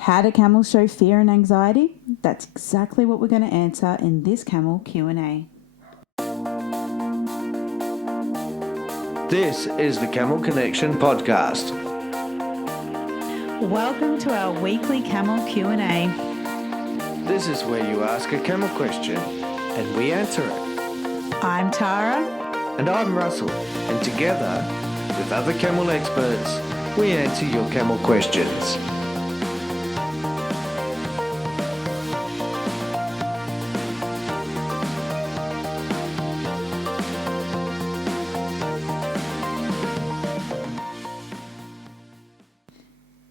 How do camels show fear and anxiety? That's exactly what we're going to answer in this camel Q&A. This is the Camel Connection podcast. Welcome to our weekly camel Q&A. This is where you ask a camel question and we answer it. I'm Tara. And I'm Russell. And together, with other camel experts, we answer your camel questions.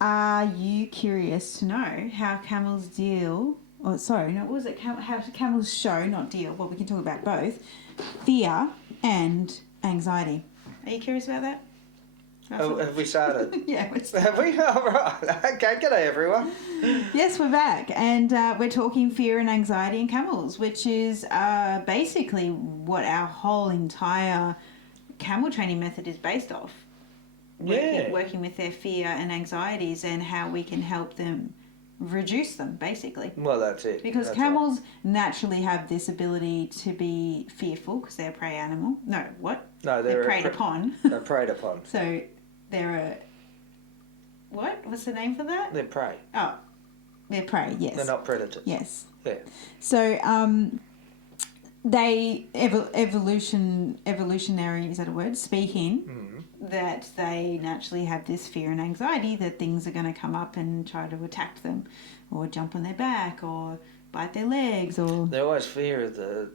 Are you curious to know how camels deal, how camels show, not deal, well, we can talk about both, fear and anxiety. Are you curious about that? Oh, have we started? Yeah, we're Have we? All right. Okay, g'day everyone. Yes, we're back, and we're talking fear and anxiety in camels, which is basically what our whole entire camel training method is based off. Working with their fear and anxieties and how we can help them reduce them, basically. Well, that's it. Because camels naturally have this ability to be fearful because they're a prey animal. No, what? No, they're preyed upon. They're preyed upon. So they're a... What? What's the name for that? They're prey. Oh, they're prey, yes. They're not predators. Yes. Yeah. So they evolutionary, is that a word? Speaking, that they naturally have this fear and anxiety that things are going to come up and try to attack them, or jump on their back, or bite their legs, or They always fear the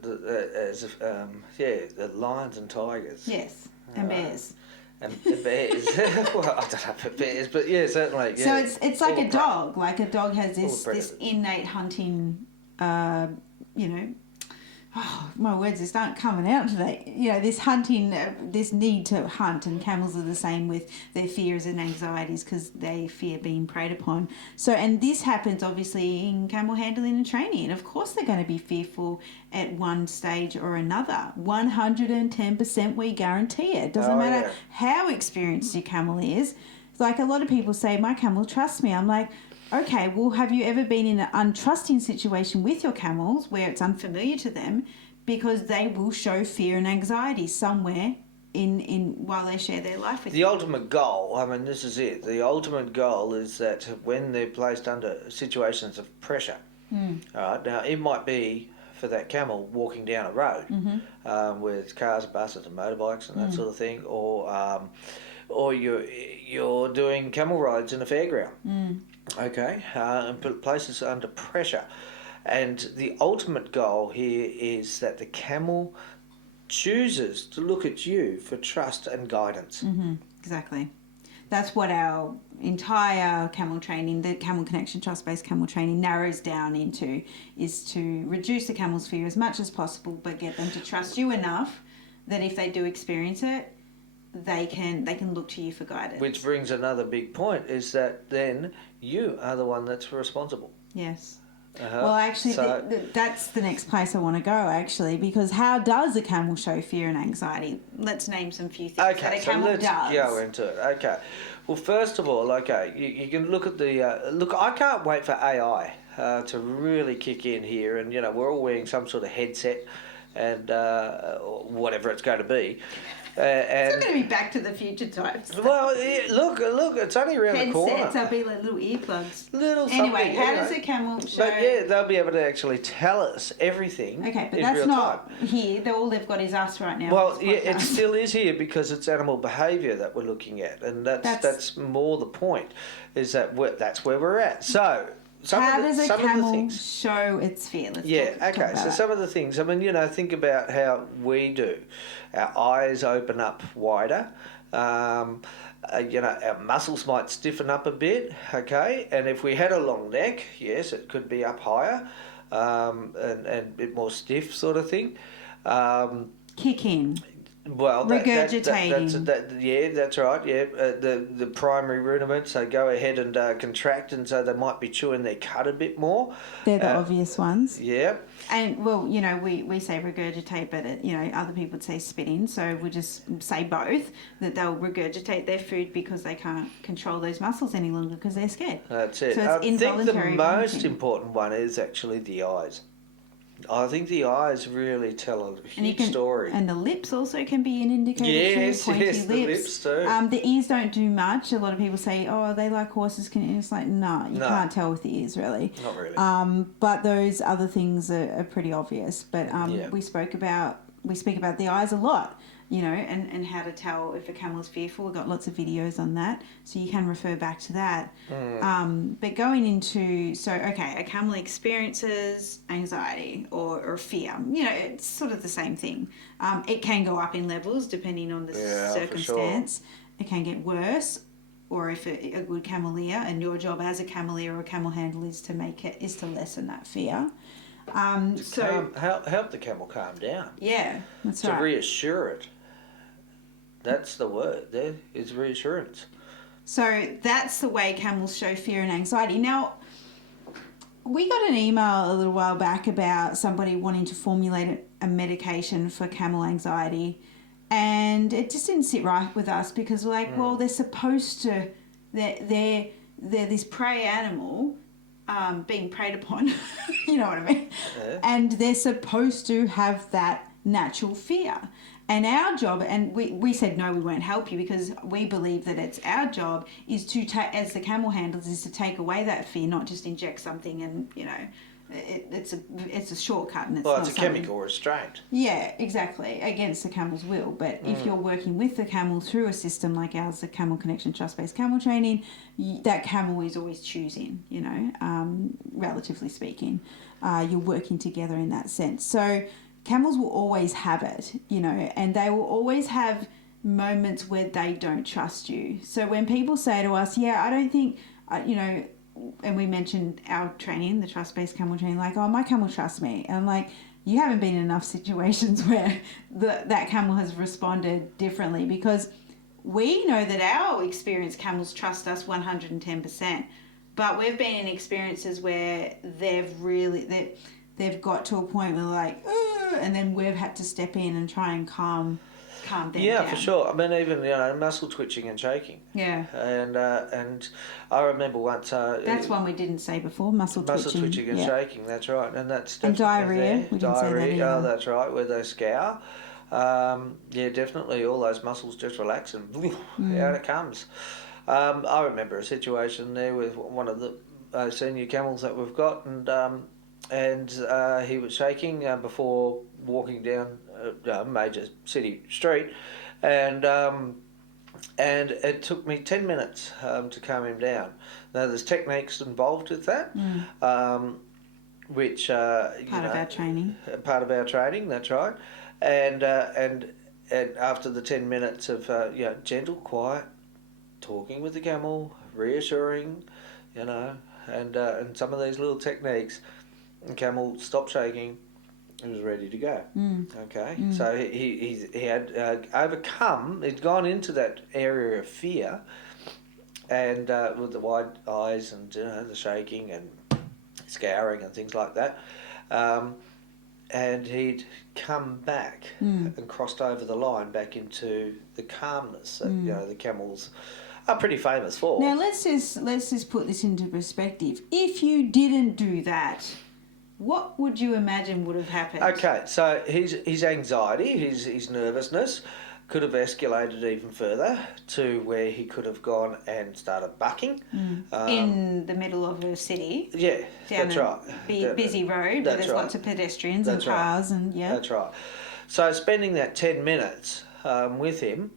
lions and tigers. yes, and bears. And bears. Well, I don't know about bears, but yeah, certainly. Yeah. So it's like All a dog. Like a dog has this predators. innate hunting, oh, my words just aren't coming out today. You know, this hunting, this need to hunt, and camels are the same with their fears and anxieties because they fear being preyed upon. So, and this happens obviously in camel handling and training. And of course they're going to be fearful at one stage or another. 110% we guarantee it. Doesn't matter how experienced your camel is. Like a lot of people say, my camel trusts me. I'm like, okay, well, have you ever been in an untrusting situation with your camels where it's unfamiliar to them? Because they will show fear and anxiety somewhere in while they share their life with you. The ultimate goal, I mean, this is it. The ultimate goal is that when they're placed under situations of pressure, all right, now it might be for that camel walking down a road with cars, buses and motorbikes and that sort of thing, or you're doing camel rides in a fairground. Okay, and put places under pressure. And the ultimate goal here is that the camel chooses to look at you for trust and guidance. Exactly. That's what our entire camel training, the Camel Connection trust-based camel training narrows down into, is to reduce the camel's fear as much as possible, but get them to trust you enough that if they do experience it, they can look to you for guidance. Which brings another big point, is that then you are the one that's responsible. Yes. Well, actually, that's the next place I want to go, actually, because how does a camel show fear and anxiety? Let's name some few things that a camel let's does. go into it. Okay. Well, first of all, you can look at the... look, I can't wait for AI to really kick in here, and, we're all wearing some sort of headset and whatever it's going to be. It's not going to be Back to the Future types. Well, look, it's only around the corner. Headsets, they'll be like little earplugs. Anyway, how does a camel show... But yeah, they'll be able to actually tell us everything. Okay, but in that's real not time. here. All they've got is us right now. Well, yeah, it still is here because it's animal behaviour that we're looking at, and that's more the point. Is that that's where we're at. So. How does a camel show its fear? So some of the things, I mean, think about how we do. Our eyes open up wider. Our muscles might stiffen up a bit, okay? And if we had a long neck, yes, it could be up higher and a bit more stiff sort of thing. Kick in. Well, Regurgitating. yeah, that's right. Yeah, the primary rudiments, they go ahead and contract, and so they might be chewing their cud a bit more. They're the obvious ones. Yeah. And well, you know, we say regurgitate, but you know, other people would say spit in. So we just say both, that they'll regurgitate their food because they can't control those muscles any longer because they're scared. That's it. So it's I think the involuntary most vomiting. important one is actually the eyes. I think the eyes really tell a huge story. And the lips also can be an indicator Yes, too. Pointy yes, lips. the lips too. The ears don't do much. A lot of people say, "Oh, they like horses." And it's like, no, you can't tell with the ears really. Not really. But those other things are pretty obvious. But Yeah. we speak about the eyes a lot, you know, and how to tell if a camel is fearful. We've got lots of videos on that, so you can refer back to that. But going into, a camel experiences anxiety or fear. You know, it's sort of the same thing. It can go up in levels depending on the circumstance. It can get worse. Or if a good cameleer, and your job as a cameleer or a camel handler is to lessen that fear. Help the camel calm down. Yeah, that's to right. reassure it. That's the word. There is reassurance. So that's the way camels show fear and anxiety. Now, we got an email a little while back about somebody wanting to formulate a medication for camel anxiety, and it just didn't sit right with us because we're like, well, they're supposed to, they're this prey animal. Being preyed upon, you know what I mean? Yeah. And they're supposed to have that natural fear. And our job, and we said, no, we won't help you because we believe that it's our job is to, as the camel handlers, is to take away that fear, not just inject something and, you know, it's a shortcut and it's Well, not it's a chemical restraint. Yeah, exactly, against the camel's will. But if you're working with the camel through a system like ours, the Camel Connection Trust-Based Camel Training, that camel is always choosing, you know, relatively speaking. You're working together in that sense. So camels will always have it, you know, and they will always have moments where they don't trust you. So when people say to us, yeah, I don't think, you know, and we mentioned our training, the trust-based camel training, like, oh, my camel trusts me. And I'm like, you haven't been in enough situations where that camel has responded differently, because we know that our experienced camels trust us 110%. But we've been in experiences where they've got to a point where they're like, ugh, and then we've had to step in and try and calm them down. For sure. I mean, even, you know, muscle twitching and shaking. Yeah. And I remember once... that's one we didn't say before, muscle twitching and shaking, that's right. And that's and diarrhea. There. We didn't say that either. Oh, that's right, where they scour. Yeah, definitely, all those muscles just relax and out it comes. I remember a situation there with one of the senior camels that we've got, and he was shaking before walking down a major city street, and it took me 10 minutes to calm him down. Now, there's techniques involved with that, which part of our training. Part of our training, that's right. And after the 10 minutes of gentle, quiet, talking with the camel, reassuring, you know, and some of these little techniques, the camel stopped shaking and was ready to go. Okay, so he had overcome. He'd gone into that area of fear, and with the wide eyes and, you know, the shaking and scouring and things like that. And he'd come back and crossed over the line back into the calmness that you know the camels are pretty famous for. Now let's just put this into perspective. If you didn't do that, what would you imagine would have happened? Okay, so his anxiety, his nervousness could have escalated even further to where he could have gone and started bucking. In the middle of a city. Yeah, down that's a right. busy road where there's lots of pedestrians and cars and That's right. So spending that 10 minutes with him,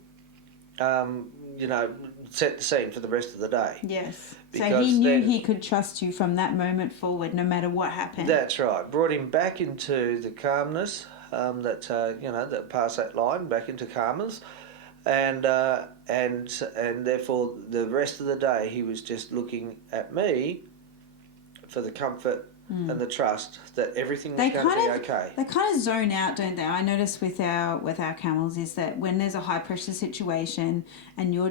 you know, set the scene for the rest of the day. Yes. Because so he knew he could trust you from that moment forward, no matter what happened. That's right. Brought him back into the calmness, that passed that line back into calmness, and therefore the rest of the day he was just looking at me for the comfort and the trust that everything was They going to be kind of okay. they kind of zone out, don't they? I notice with our camels is that when there's a high pressure situation and you're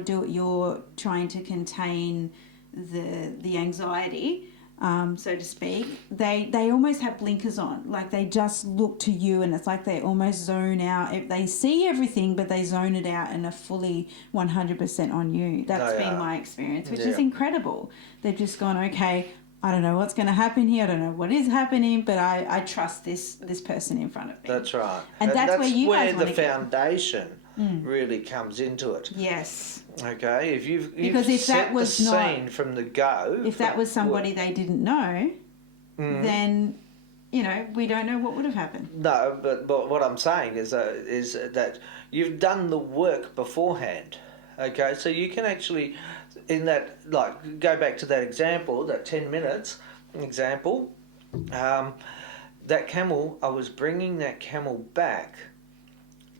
trying to contain the anxiety, so to speak, they almost have blinkers on. Like they just look to you, and it's like they almost zone out. If they see everything, but they zone it out and are fully 100% on you. That's They been are. my experience, which Yeah. is incredible. They've just gone, okay, I don't know what's going to happen here. I don't know what is happening, but I trust this person in front of me. That's right. And that's where you guys the wanna get. foundation really comes into it. Yes. Okay, if you've Because if set that was the not- scene from the go, If that was somebody they didn't know, then, we don't know what would have happened. no, but what I'm saying is that you've done the work beforehand. Okay, so you can actually, in that, like, go back to that example, that 10 minutes example. That camel, I was bringing that camel back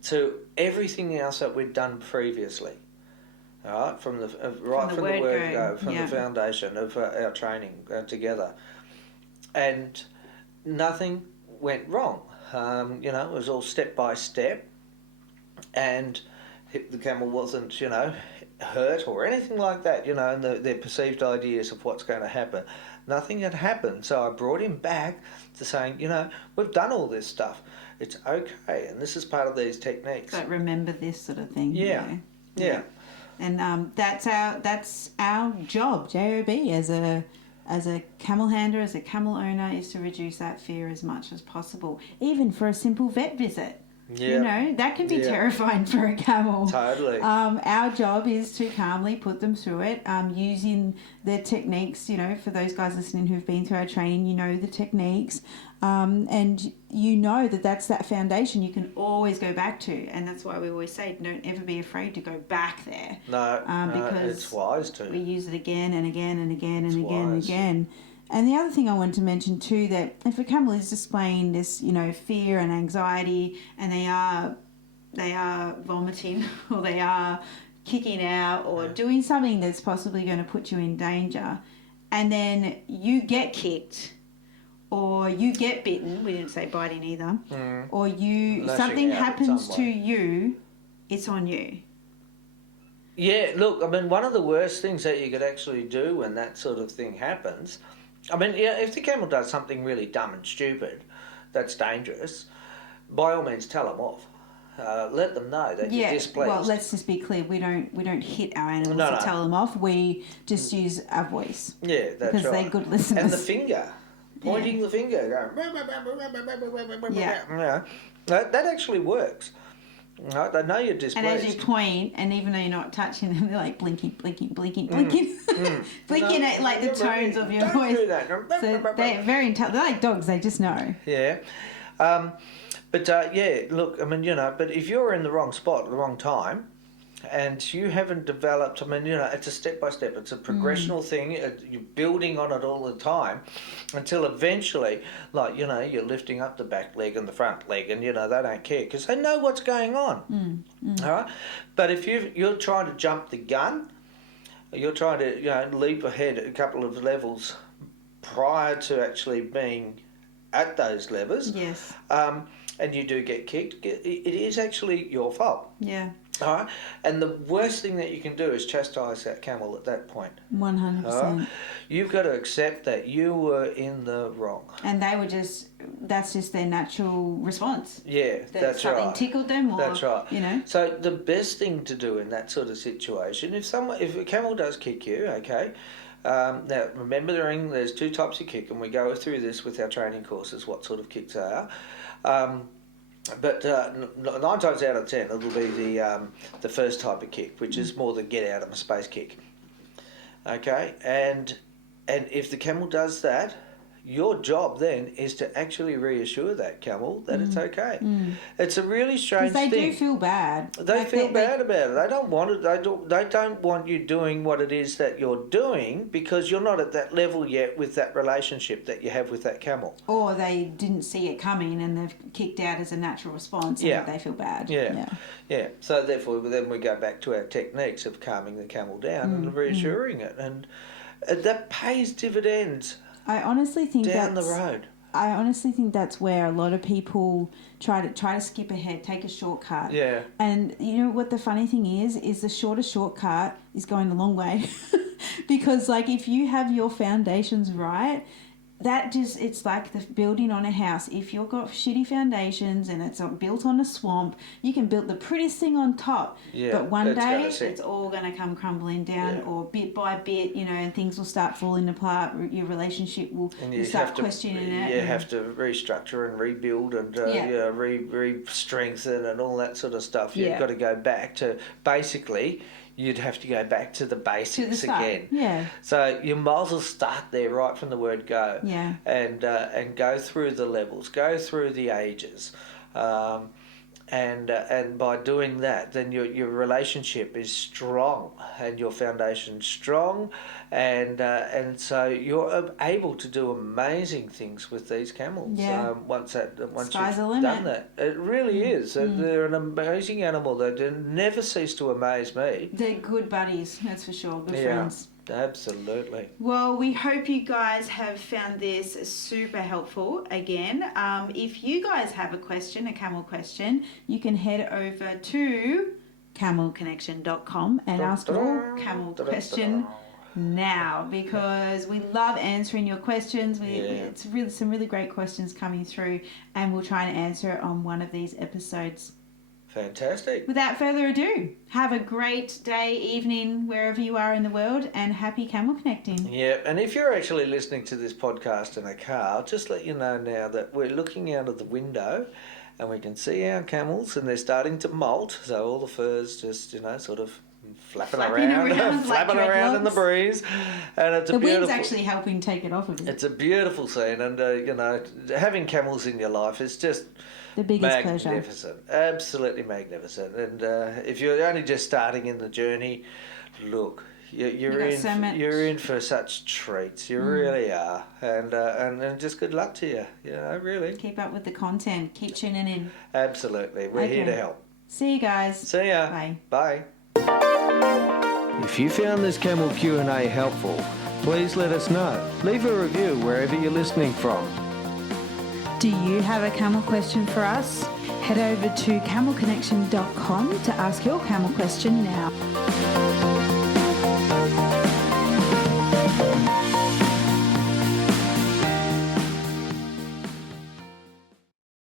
to everything else that we'd done previously. All right, from the word go, from the foundation of our training together, and nothing went wrong. It was all step by step, and the camel wasn't, hurt or anything like that. And their perceived ideas of what's going to happen. Nothing had happened, so I brought him back to saying, we've done all this stuff. It's okay, and this is part of these techniques. But remember this sort of thing. Yeah. And that's our job, JOB, as a camel handler, as a camel owner, is to reduce that fear as much as possible, even for a simple vet visit. Yeah. That can be terrifying for a camel. Totally. Our job is to calmly put them through it, using the techniques, for those guys listening who've been through our training, the techniques, and that's that foundation you can always go back to. And that's why we always say, don't ever be afraid to go back there. No, because it's wise to. We use it again and again and again and It's again and wise. again. And the other thing I wanted to mention too, that if a camel is displaying this, fear and anxiety, and they are vomiting or they are kicking out or doing something that's possibly going to put you in danger, and then you get kicked or you get bitten, we didn't say biting either, or Lashing something out in happens some to way. you, it's on you. Yeah, look, I mean, one of the worst things that you could actually do when that sort of thing happens, if the camel does something really dumb and stupid, that's dangerous, by all means tell them off. Let them know that you're displeased. Well, let's just be clear. We don't hit our animals No, to no. tell them off. We just use our voice. Yeah, that's because right. they're good listeners. And the finger. Pointing the finger, going... Yeah. That actually works. Right? They know you're displeased. And as you point, and even though you're not touching them, they're like blinking, blinking, blinking, blinking, blinking at like the tones of your Don't voice. do that. So they're very intelligent. They're like dogs. They just know. Yeah. Look, but if you're in the wrong spot at the wrong time and you haven't developed, it's a step-by-step, it's a progressional thing, you're building on it all the time until eventually, you're lifting up the back leg and the front leg and, they don't care because they know what's going on. All right? But if you're trying to jump the gun, you're trying to, leap ahead a couple of levels prior to actually being at those levels, Yes. and you do get kicked, it is actually your fault. Yeah. All right? And the worst thing that you can do is chastise that camel at that point. 100%. All right? You've got to accept that you were in the wrong. And they were that's just their natural response. Yeah, That that's something right. tickled them, or That's right. So the best thing to do in that sort of situation, if a camel does kick you, okay. Now remembering there's two types of kick, and we go through this with our training courses. What sort of kicks are? But 9 times out of 10, it'll be the first type of kick, which is more the get out of my space kick. Okay, and if the camel does that, your job then is to actually reassure that camel that it's okay. It's a really strange because thing. they do feel bad. They feel bad about it. They don't want it. They don't want you doing what it is that you're doing because you're not at that level yet with that relationship that you have with that camel. Or they didn't see it coming and they've kicked out as a natural response. Yeah. And they feel bad. Yeah. So therefore, then we go back to our techniques of calming the camel down and reassuring it, and that pays dividends I honestly think down the road. I honestly think that's where a lot of people try to skip ahead, take a shortcut. Yeah. And you know what the funny thing is the shortest shortcut is going the long way. Because like if you have your foundations right, it's like the building on a house. If you've got shitty foundations and it's built on a swamp, you can build the prettiest thing on top. Yeah, but one day gonna it's all going to come crumbling down, Yeah. or bit by bit, and things will start falling apart. Your relationship will And start questioning it. You have to restructure and rebuild and re-strengthen and all that sort of stuff. You've got to go back to basically. You'd have to go back to the basics again. Yeah. So you might as well start there right from the word go. Yeah. And go through the levels, go through the ages. And by doing that, then your relationship is strong and your foundation's strong, and so you're able to do amazing things with these camels. Yeah. Once Sky's the you've limit. done that, it really is. They're an amazing animal that never cease to amaze me. They're good buddies, that's for sure. Good friends. Absolutely. Well, we hope you guys have found this super helpful. Again, if you guys have a question, a camel question, you can head over to camelconnection.com and ask your camel question now, because we love answering your questions. It's really some really great questions coming through, and we'll try and answer it on one of these episodes. Fantastic. Without further ado, have a great day, evening, wherever you are in the world, and happy camel connecting. Yeah, and if you're actually listening to this podcast in a car, I'll just let you know now that we're looking out of the window and we can see our camels and they're starting to molt. So all the fur's just, sort of flapping around flapping around in the breeze. And it's the a beautiful... wind's actually helping take it off of it. It's a beautiful scene, and, having camels in your life is just... the biggest magnificent, pleasure. Absolutely magnificent. And if you're only just starting in the journey, look, you're in for such treats. You really are, and just good luck to you. Really. Keep up with the content. Keep tuning in. Absolutely, we're here to help. See you guys. See ya. Bye. Bye. If you found this camel Q&A helpful, please let us know. Leave a review wherever you're listening from. Do you have a camel question for us? Head over to camelconnection.com to ask your camel question now.